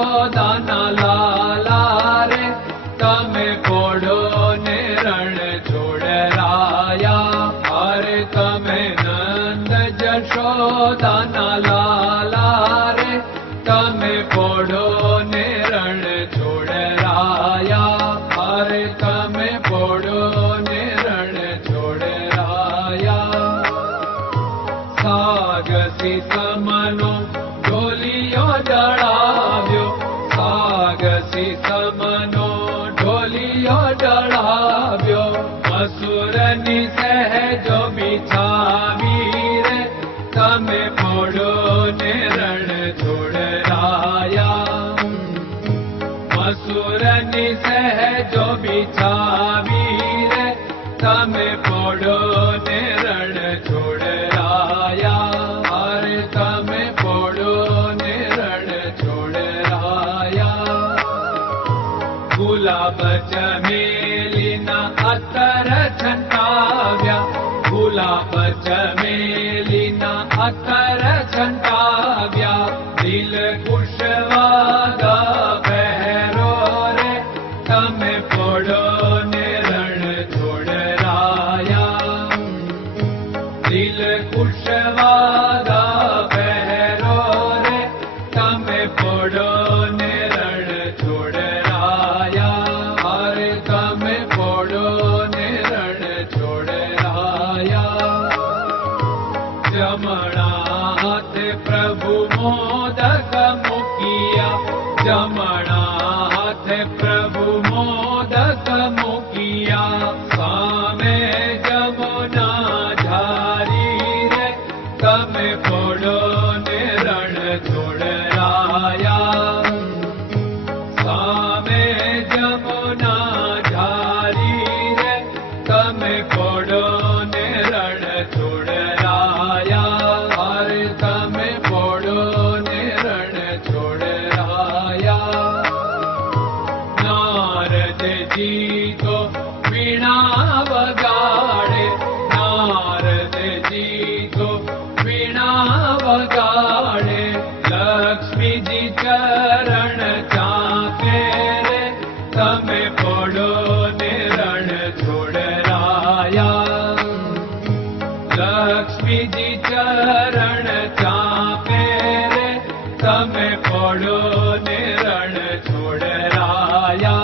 જશોદાના લાલા રે તમે પોડો ને રણ છોડરાયા. અરે તમે નંદ જશોદાના લાલા રે તમે પોડો ને રણ છોડરાયા. અરે તમે પોડો ને રણ છોડરાયા. સાગસી સમનો ઢોલિયો ડળાવ્યો, સાગસી સમનો ઢોલિયો ડળાવ્યો. મસૂરની સહેજો બિછાવી રે તમે પોડો ને રણ છોડરાયા. મસૂરની સહેજો બિછાવી રે તમે પોડો ને રણ છોડરાયા. અરે તમે પોડો ને રણ છોડરાયા. ગુલાબ ચમેલીના અત્તર છંટાવ્યા, ગુલાબ ચમેલીના અત્તર છંટાવ્યા. દિલ કુશવાદા પહેરો રે તમે પોડો ને રણ છોડરાયા. દિલ કુશવાદા પહેરો રે તમે પોડો ને રણ છોડરાયા. અરે તમે પોડો ને રણ છોડરાયા. જમણા હાથે પ્રભુ મોદક મૂકિયા, જમણા હાથે પ્રભુ મોદક મૂકિયા. સામે જમુના ઝારી રે તમે પોડો ને રણ છોડરાયા. સામે જમુના ઝારી રે તમે પોડો ને રણ છોડરાયા. અરે તમે પોડો ને રણ છોડરાયા. નારદજી તો વીણા વગાડે, નારદજી તો વીણા વગાડે. લક્ષ્મીજી ચરણ ચાકે રે તમે પોડો ને રણ છોડરાયા. લક્ષ્મીજી ચરણ ચાપે રે તમે પોડો ને રણ છોડરાયા.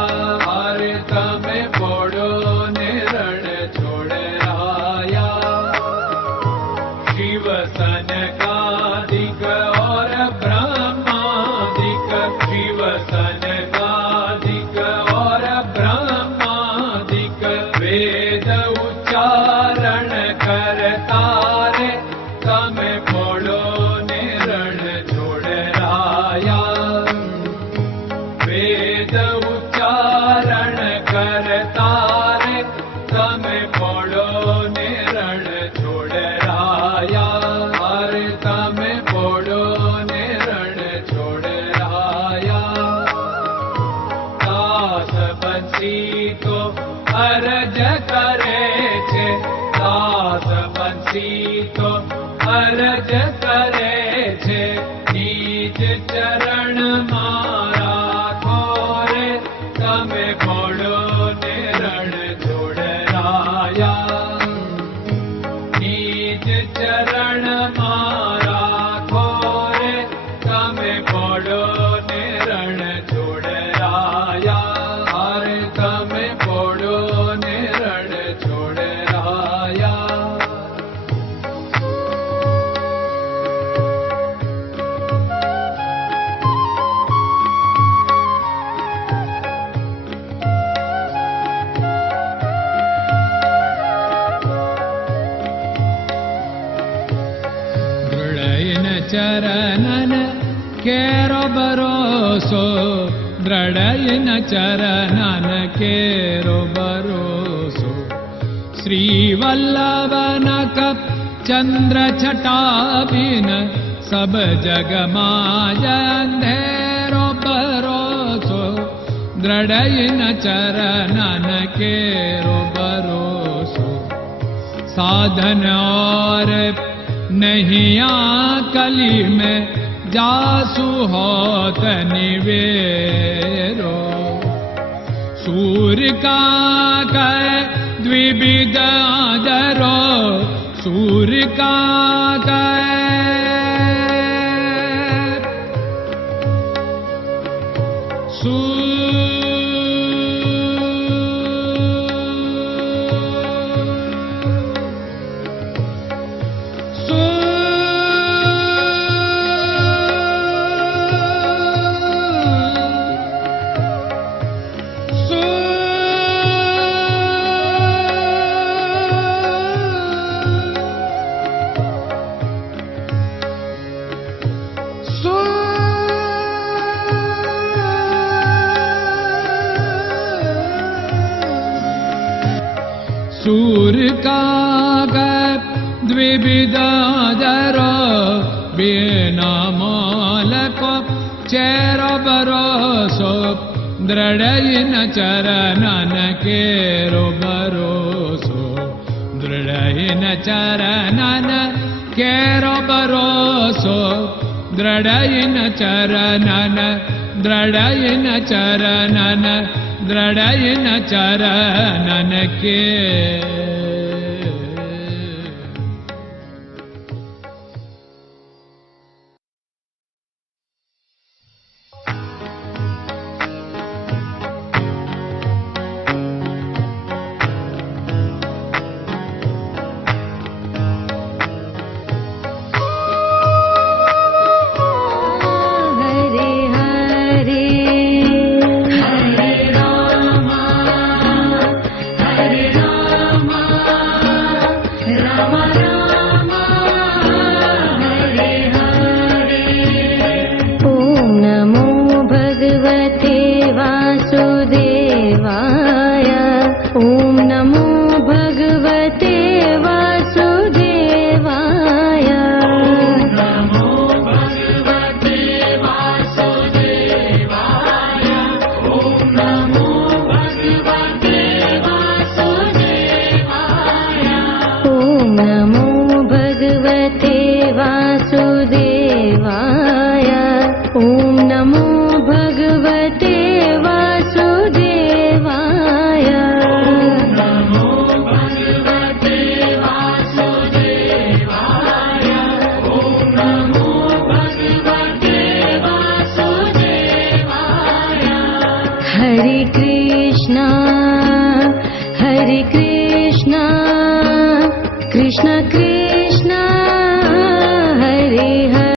અરે તમે પોડો ને રણ છોડરાયા. શિવ સનકાદિક और ब्रह्मादिक, शिव सनकादिक और ब्रह्मादिक. वेद उच्चारण करता रे તમે પોડો ને રણ છોડરાયા. વેદ ઉચ્ચારણ કરતા રે તમે પોડો ને રણ છોડરાયા. અરે તમે પોડો ને રણ છોડરાયા. દાસ બંસી તો અરજ કરે છે, દાસ બંસી તો અરજ કરે છે. નીચ ચરણ મારા ખોરે તમે પોડો ને રણ છોડરાયા. નીચ ચરણ મારા ખોરે તમે પોડો ને રણ છોડરાયા. અરે તમે પોડો ને રણ છોડરાયા. ચરણન કેરો ભરોસો, દ્રઢયન ચરણન કેરો ભરોસો. શ્રી વલ્લભન કપ ચંદ્ર છટાબિન સબ જગમાં અંધેરો ભરોસો. દ્રઢયન ચરણન કેરો ભરોસો. साधन और नहीं कली में जासु होत निवेरो। सूर्य का कै द्विविध आदरो, सूर्य का सूर्य का द्विविधादरो, बिना मोल को चेर भरोसो, दृढ़ चरणन केरो भरोसो, दृढ़ चरणन केरो भरोसो, दृढ़ चरणन, दृढ़ चरणन, दृढ़ चरणन के। Krishna Krishna